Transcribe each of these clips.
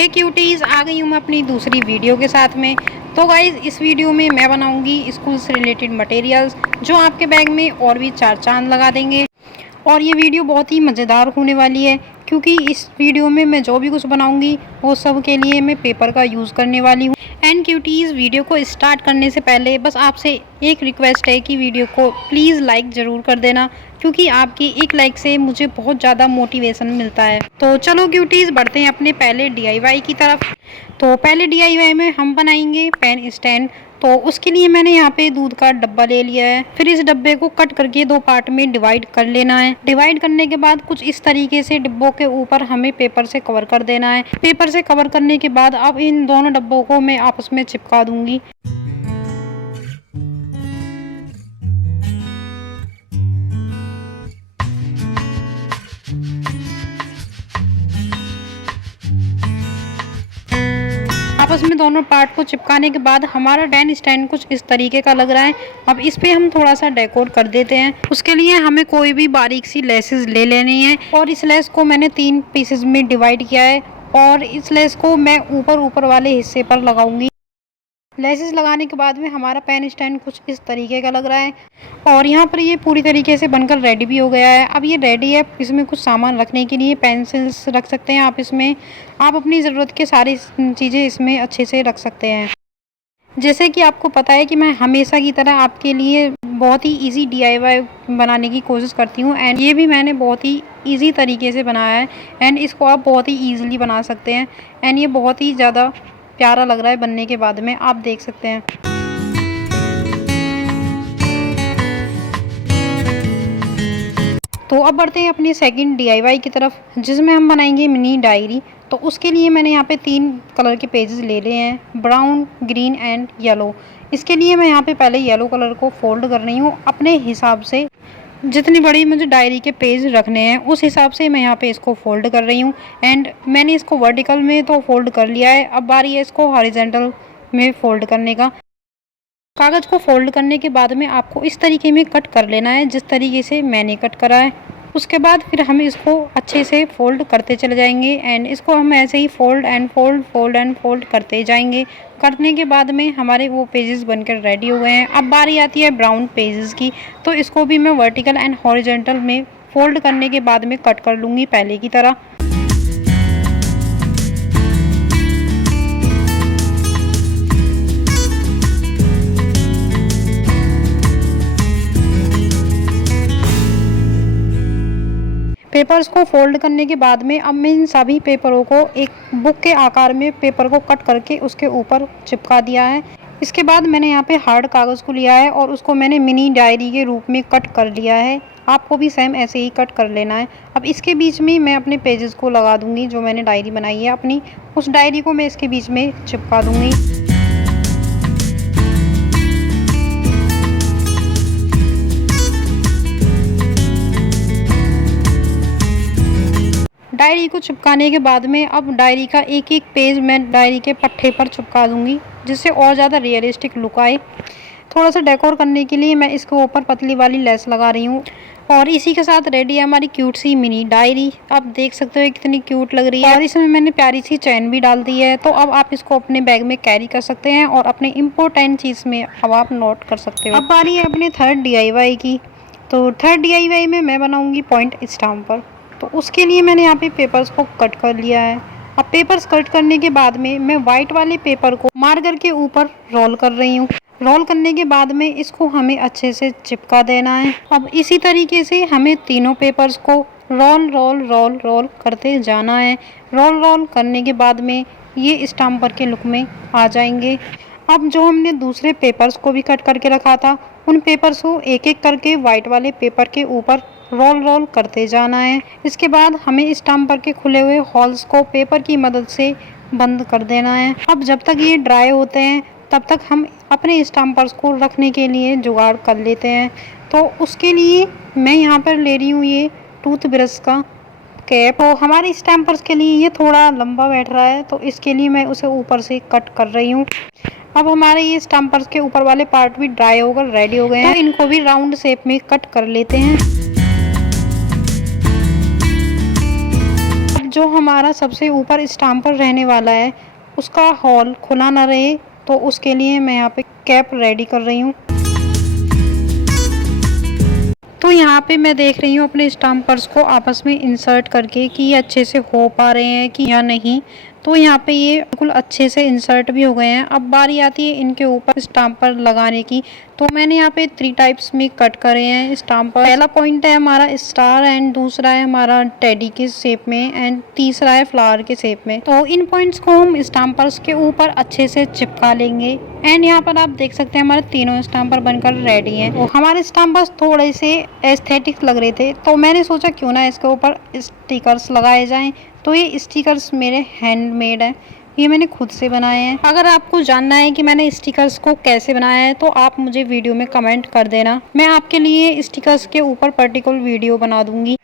हे cuties, आ गई हूँ मैं अपनी दूसरी वीडियो के साथ में। तो गाइज, इस वीडियो में मैं बनाऊंगी स्कूल से रिलेटेड मटेरियल्स जो आपके बैग में और भी चार चांद लगा देंगे। और ये वीडियो बहुत ही मज़ेदार होने वाली है क्योंकि इस वीडियो में मैं जो भी कुछ बनाऊंगी वो सब के लिए मैं पेपर का यूज़ करने वाली हूँ। एंड क्यूटीज़, वीडियो को स्टार्ट करने से पहले बस आपसे एक रिक्वेस्ट है कि वीडियो को प्लीज़ लाइक ज़रूर कर देना, क्योंकि आपकी एक लाइक से मुझे बहुत ज़्यादा मोटिवेशन मिलता है। तो चलो क्यूटीज़, बढ़ते हैं अपने पहले DIY की तरफ। तो पहले DIY में हम बनाएंगे पेन स्टैंड। तो उसके लिए मैंने यहाँ पे दूध का डब्बा ले लिया है। फिर इस डब्बे को कट करके दो पार्ट में डिवाइड कर लेना है। डिवाइड करने के बाद कुछ इस तरीके से डिब्बों के ऊपर हमें पेपर से कवर कर देना है। पेपर से कवर करने के बाद अब इन दोनों डब्बों को मैं आपस में चिपका दूंगी। आपस में दोनों पार्ट को चिपकाने के बाद हमारा पेन स्टैंड कुछ इस तरीके का लग रहा है। अब इस पे हम थोड़ा सा डेकोर कर देते हैं। उसके लिए हमें कोई भी बारीक सी लेसेस ले लेनी है और इस लेस को मैंने 3 पीसेस में डिवाइड किया है और इस लेस को मैं ऊपर वाले हिस्से पर लगाऊंगी। लेसेस लगाने के बाद में हमारा पेन स्टैंड कुछ इस तरीके का लग रहा है और यहाँ पर ये पूरी तरीके से बनकर रेडी भी हो गया है। अब ये रेडी है। इसमें कुछ सामान रखने के लिए पेंसिल्स रख सकते हैं आप इसमें। आप अपनी ज़रूरत के सारी चीज़ें इसमें अच्छे से रख सकते हैं। जैसे कि आपको पता है कि मैं हमेशा की तरह आपके लिए बहुत ही इजी DIY बनाने की कोशिश करती हूँ एंड ये भी मैंने बहुत ही इजी तरीके से बनाया है एंड इसको आप बहुत ही ईजिली बना सकते हैं एंड ये बहुत ही ज़्यादा प्यारा लग रहा है बनने के बाद में, आप देख सकते हैं। तो अब बढ़ते हैं अपनी सेकंड DIY की तरफ, जिसमें हम बनाएंगे मिनी डायरी। तो उसके लिए मैंने यहाँ पे 3 कलर के पेजेस ले लिए हैं, ब्राउन, ग्रीन एंड येलो। इसके लिए मैं यहाँ पे पहले येलो कलर को फोल्ड कर रही हूँ अपने हिसाब से। जितनी बड़ी मुझे डायरी के पेज रखने हैं उस हिसाब से मैं यहाँ पे इसको फोल्ड कर रही हूँ एंड मैंने इसको वर्टिकल में तो फोल्ड कर लिया है। अब बारी है इसको हॉरिजॉन्टल में फोल्ड करने का। कागज़ को फोल्ड करने के बाद में आपको इस तरीके में कट कर लेना है जिस तरीके से मैंने कट करा है। उसके बाद फिर हम इसको अच्छे से फोल्ड करते चले जाएंगे एंड इसको हम ऐसे ही फोल्ड एंड फोल्ड करते जाएंगे। करने के बाद में हमारे वो पेजेस बनकर रेडी हो गए हैं। अब बारी आती है ब्राउन पेजेस की। तो इसको भी मैं वर्टिकल एंड हॉरिजॉन्टल में फोल्ड करने के बाद में कट कर लूँगी पहले की तरह। पेपर्स को फोल्ड करने के बाद में अब मैं इन सभी पेपरों को एक बुक के आकार में पेपर को कट करके उसके ऊपर चिपका दिया है। इसके बाद मैंने यहाँ पे हार्ड कागज़ को लिया है और उसको मैंने मिनी डायरी के रूप में कट कर लिया है। आपको भी सेम ऐसे ही कट कर लेना है। अब इसके बीच में मैं अपने पेजेस को लगा दूंगी। जो मैंने डायरी बनाई है अपनी, उस डायरी को मैं इसके बीच में चिपका दूंगी। डायरी को चिपकाने के बाद में अब डायरी का एक एक पेज मैं डायरी के पट्टे पर चिपका दूंगी जिससे और ज़्यादा रियलिस्टिक लुक आए। थोड़ा सा डेकोर करने के लिए मैं इसके ऊपर पतली वाली लेस लगा रही हूँ और इसी के साथ रेडी है हमारी क्यूट सी मिनी डायरी। आप देख सकते हो कितनी क्यूट लग रही है और इसमें मैंने प्यारी सी चैन भी डाल दी है। तो अब आप इसको अपने बैग में कैरी कर सकते हैं और अपने इम्पोर्टेंट चीज़ में अब आप नोट कर सकते हो। अब बारी है अपने थर्ड DIY की। तो थर्ड DIY में मैं बनाऊँगी पॉइंट स्टाम्पर। तो उसके लिए मैंने यहाँ पे पेपर्स को कट कर लिया है। अब पेपर्स कट करने के बाद में मैं वाइट वाले पेपर को मार्कर के ऊपर रोल कर रही हूँ। रोल करने के बाद में इसको हमें अच्छे से चिपका देना है। अब इसी तरीके से हमें तीनों पेपर्स को रोल करते जाना है। रोल करने के बाद में ये स्टाम्पर के लुक में आ जाएंगे। अब जो हमने दूसरे पेपर्स को भी कट करके रखा था उन पेपर्स को एक एक करके वाइट वाले पेपर के ऊपर रोल करते जाना है। इसके बाद हमें स्टाम्पर के खुले हुए होल्स को पेपर की मदद से बंद कर देना है। अब जब तक ये ड्राई होते हैं तब तक हम अपने स्टाम्पर्स को रखने के लिए जुगाड़ कर लेते हैं। तो उसके लिए मैं यहाँ पर ले रही हूँ ये टूथ ब्रश का कैप। तो हमारे स्टाम्पर्स के लिए ये थोड़ा लंबा बैठ रहा है तो इसके लिए मैं उसे ऊपर से कट कर रही हूँ। अब हमारे ये स्टाम्पर्स के ऊपर वाले पार्ट भी ड्राई होकर रेडी हो गए हैं। तो इनको भी राउंड शेप में कट कर लेते हैं। जो हमारा सबसे ऊपर स्टैम्पर रहने वाला है उसका होल खुला ना रहे, तो उसके लिए मैं यहाँ पे कैप रेडी कर रही हूँ। तो यहाँ पे मैं देख रही हूँ अपने स्टैम्पर्स को आपस में इंसर्ट करके कि ये अच्छे से हो पा रहे हैं कि या नहीं। तो यहाँ पे ये बिल्कुल अच्छे से इंसर्ट भी हो गए हैं। अब बारी आती है इनके ऊपर स्टैम्पर लगाने की। तो मैंने यहाँ पे 3 टाइप्स में कट करे हैं स्टैम्पर। पहला पॉइंट है हमारा स्टार, एंड दूसरा है हमारा टेडी के शेप में, एंड तीसरा है फ्लावर के शेप में। तो इन पॉइंट्स को हम स्टैम्पर्स के ऊपर अच्छे से चिपका लेंगे। एंड यहाँ पर आप देख सकते हैं हमारे तीनों स्टैम्पर बनकर रेडी हैं। तो हमारे स्टैम्पर्स थोड़े से एस्थेटिक लग रहे थे, तो मैंने सोचा क्यों ना इसके ऊपर स्टिकर्स लगाए जाएं। तो ये स्टिकर्स मेरे हैंडमेड हैं, ये मैंने खुद से बनाए हैं। अगर आपको जानना है कि मैंने स्टिकर्स को कैसे बनाया है तो आप मुझे वीडियो में कमेंट कर देना, मैं आपके लिए स्टिकर्स के ऊपर पर्टिकुलर वीडियो बना दूंगी।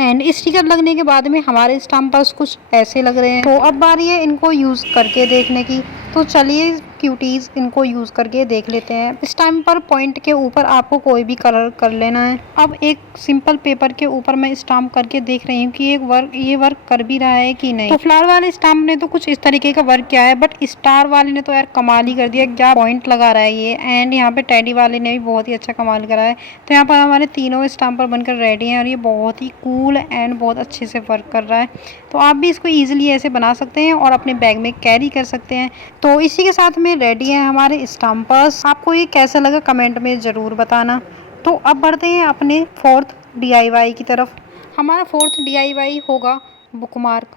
एंड स्टिकर लगने के बाद में हमारे स्टैम्पर्स कुछ ऐसे लग रहे हैं। तो अब बारी है इनको यूज़ करके देखने की। तो चलिए क्यूटीज़ इनको यूज़ करके देख लेते हैं। इस टाइम पर पॉइंट के ऊपर आपको कोई भी कलर कर लेना है। अब एक सिंपल पेपर के ऊपर मैं स्टाम्प करके देख रही हूँ कि ये वर्क कर भी रहा है कि नहीं। तो फ्लावर वाले स्टाम्प ने तो कुछ इस तरीके का वर्क किया है, बट स्टार वाले ने तो यार कमाल ही कर दिया, क्या पॉइंट लगा रहा है ये। एंड यहाँ पे टेडी वाले ने भी बहुत ही अच्छा कमाल करा है। तो यहाँ पर हमारे तीनों स्टाम्पर बनकर रेडी हैं और ये बहुत ही कूल एंड बहुत अच्छे से वर्क कर रहा है। तो आप भी इसको ईजिली ऐसे बना सकते हैं और अपने बैग में कैरी कर सकते हैं। तो इसी के साथ में रेडी हैं हमारे स्टैम्पर्स। आपको ये कैसा लगा कमेंट में ज़रूर बताना। तो अब बढ़ते हैं अपने 4th DIY की तरफ। हमारा 4th DIY होगा बुकमार्क।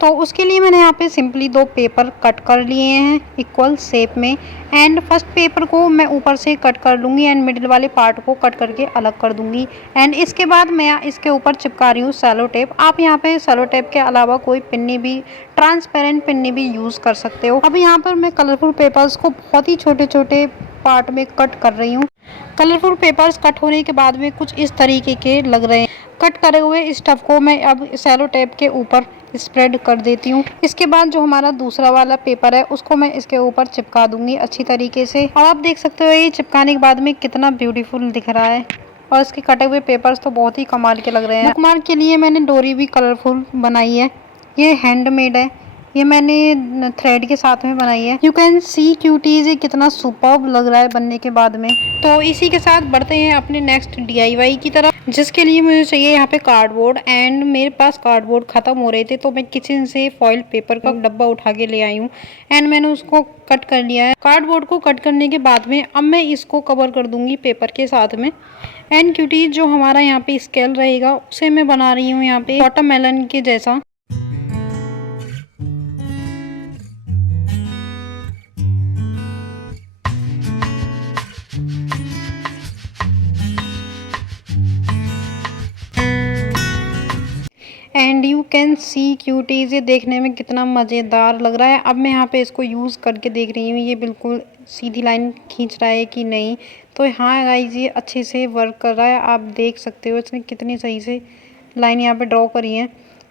तो उसके लिए मैंने यहाँ पे सिंपली 2 पेपर कट कर लिए हैं इक्वल शेप में। एंड फर्स्ट पेपर को मैं ऊपर से कट कर लूँगी एंड मिडिल वाले पार्ट को कट करके अलग कर दूँगी। एंड इसके बाद मैं इसके ऊपर चिपका रही हूँ सेलो टेप। आप यहाँ पे सेलो टेप के अलावा कोई पिन्नी भी, ट्रांसपेरेंट पिन्नी भी यूज़ कर सकते हो। अब यहाँ पर मैं कलरफुल पेपर्स को बहुत ही छोटे छोटे पार्ट में कट कर रही हूँ। कलरफुल पेपर्स कट होने के बाद में कुछ इस तरीके के लग रहे हैं। कट करे हुए स्टफ को मैं अब सेलो टेप के ऊपर स्प्रेड कर देती हूँ। इसके बाद जो हमारा दूसरा वाला पेपर है उसको मैं इसके ऊपर चिपका दूंगी अच्छी तरीके से। और आप देख सकते हो ये चिपकाने के बाद में कितना ब्यूटीफुल दिख रहा है। और इसके कटे हुए पेपर्स तो बहुत ही कमाल के लग रहे हैं। बुकमार्क के लिए मैंने डोरी भी कलरफुल बनाई है, ये हैंडमेड है, ये मैंने थ्रेड के साथ में बनाई है। यू कैन सी क्यूटीज, ये कितना सुपर्ब लग रहा है बनने के बाद में। तो इसी के साथ बढ़ते हैं अपने नेक्स्ट DIY की तरफ, जिसके लिए मुझे चाहिए यहाँ पे कार्डबोर्ड। एंड मेरे पास कार्डबोर्ड ख़त्म हो रहे थे तो मैं किचन से फॉइल पेपर का डब्बा उठा के ले आई हूँ एंड मैंने उसको कट कर लिया है। कार्डबोर्ड को कट करने के बाद में अब मैं इसको कवर कर दूंगी पेपर के साथ में। एंड क्यूटीज जो हमारा यहाँ पे स्केल रहेगा उसे मैं बना रही हूँ यहाँ पे वाटरमेलन के जैसा। And you can see cuties, ये देखने में कितना मज़ेदार लग रहा है। अब मैं यहाँ पे इसको यूज़ करके देख रही हूँ ये बिल्कुल सीधी लाइन खींच रहा है कि नहीं। तो हाँ गाइस, ये अच्छे से वर्क कर रहा है, आप देख सकते हो इसने कितनी सही से लाइन यहाँ पे ड्रॉ करी है।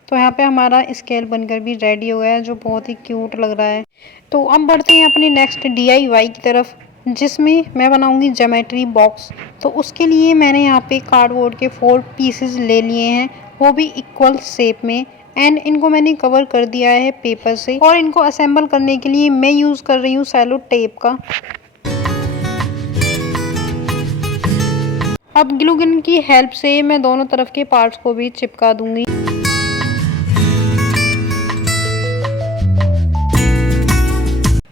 तो यहाँ पे हमारा स्केल बनकर भी रेडी हो गया है जो बहुत ही क्यूट लग रहा है। तो अब बढ़ते हैं अपने नेक्स्ट DIY की तरफ, जिसमें मैं बनाऊंगी ज्योमेट्री बॉक्स। तो उसके लिए मैंने यहाँ पे कार्डबोर्ड के 4 पीसेस ले लिए हैं, वो भी इक्वल शेप में। एंड इनको मैंने कवर कर दिया है पेपर से। और इनको असेंबल करने के लिए मैं यूज़ कर रही हूँ सेलो टेप का। अब ग्लू गन की हेल्प से मैं दोनों तरफ के पार्ट्स को भी चिपका दूंगी।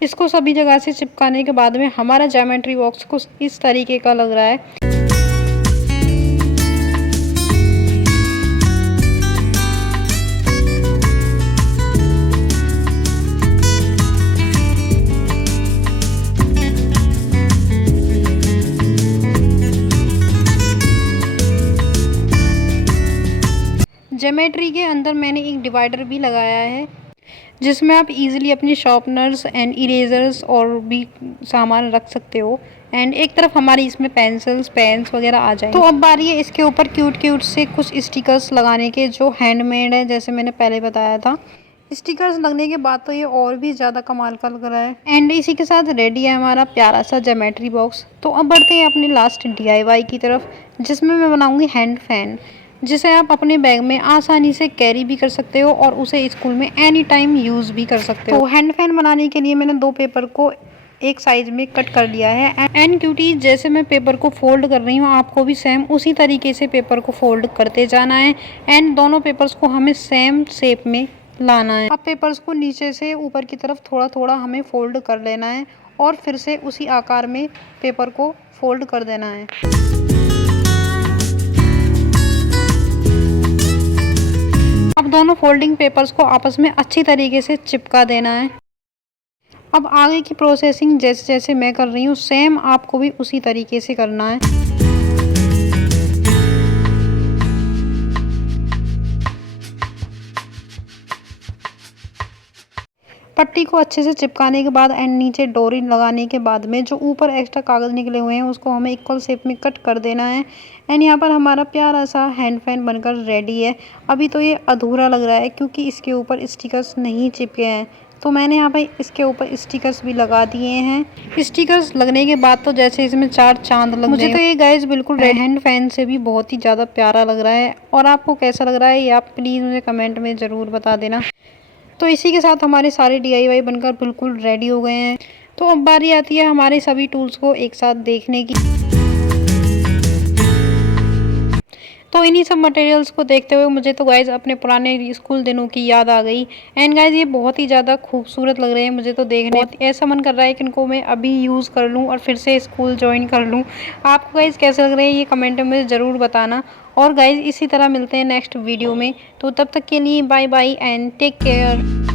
इसको सभी जगह से चिपकाने के बाद में हमारा ज्योमेट्री बॉक्स कुछ इस तरीके का लग रहा है। ज्योमेट्री के अंदर मैंने एक डिवाइडर भी लगाया है जिसमें आप इजीली अपनी शार्पनर्स एंड इरेजर्स और भी सामान रख सकते हो। एंड एक तरफ हमारी इसमें पेंसिल्स, पेन्स वगैरह आ जाएंगे। तो अब बारी है इसके ऊपर क्यूट क्यूट से कुछ स्टिकर्स लगाने के जो हैंडमेड है, जैसे मैंने पहले बताया था। स्टिकर्स लगने के बाद तो ये और भी ज़्यादा कमाल का लग रहा है। एंड इसी के साथ रेडी है हमारा प्यारा सा ज्योमेट्री बॉक्स। तो अब बढ़ते हैं अपनी लास्ट DIY की तरफ, जिसमें मैं बनाऊंगी हैंड फैन। जिसे आप अपने बैग में आसानी से कैरी भी कर सकते हो और उसे स्कूल में एनी टाइम यूज़ भी कर सकते हो। तो हैंड फैन बनाने के लिए मैंने 2 पेपर को एक साइज में कट कर लिया है। एंड क्यूटी, जैसे मैं पेपर को फोल्ड कर रही हूँ आपको भी सेम उसी तरीके से पेपर को फोल्ड करते जाना है एंड दोनों पेपर्स को हमें सेम शेप में लाना है। अब पेपर्स को नीचे से ऊपर की तरफ थोड़ा थोड़ा हमें फोल्ड कर लेना है और फिर से उसी आकार में पेपर को फोल्ड कर देना है। अब दोनों फोल्डिंग पेपर्स को आपस में अच्छी तरीके से चिपका देना है। अब आगे की प्रोसेसिंग जैसे जैसे मैं कर रही हूँ सेम आपको भी उसी तरीके से करना है। पट्टी को अच्छे से चिपकाने के बाद एंड नीचे डोरी लगाने के बाद में जो ऊपर एक्स्ट्रा कागज़ निकले हुए हैं उसको हमें इक्वल शेप में कट कर देना है। एंड यहाँ पर हमारा प्यारा सा हैंड फैन बनकर रेडी है। अभी तो ये अधूरा लग रहा है क्योंकि इसके ऊपर स्टिकर्स नहीं चिपके हैं, तो मैंने यहाँ पर इसके ऊपर स्टिकर्स भी लगा दिए हैं। स्टिकर्स लगने के बाद तो जैसे इसमें 4 चांद लग मुझे तो ये गाइस बिल्कुल हैंड फैन से भी बहुत ही ज़्यादा प्यारा लग रहा है। और आपको कैसा लग रहा है ये आप प्लीज़ मुझे कमेंट में ज़रूर बता देना। तो इसी के साथ हमारे सारे DIY बनकर बिल्कुल रेडी हो गए हैं। तो अब बारी आती है हमारे सभी टूल्स को एक साथ देखने की। तो इन्हीं सब मटेरियल्स को देखते हुए मुझे तो गाइज अपने पुराने स्कूल दिनों की याद आ गई। एंड गाइज ये बहुत ही ज़्यादा खूबसूरत लग रहे हैं मुझे तो देखने, ऐसा मन कर रहा है कि इनको मैं अभी यूज़ कर लूँ और फिर से स्कूल ज्वाइन कर लूँ। आपको गाइज कैसे लग रहे हैं ये कमेंट में ज़रूर बताना। और गाइज इसी तरह मिलते हैं नेक्स्ट वीडियो में, तो तब तक के लिए bye bye and take care.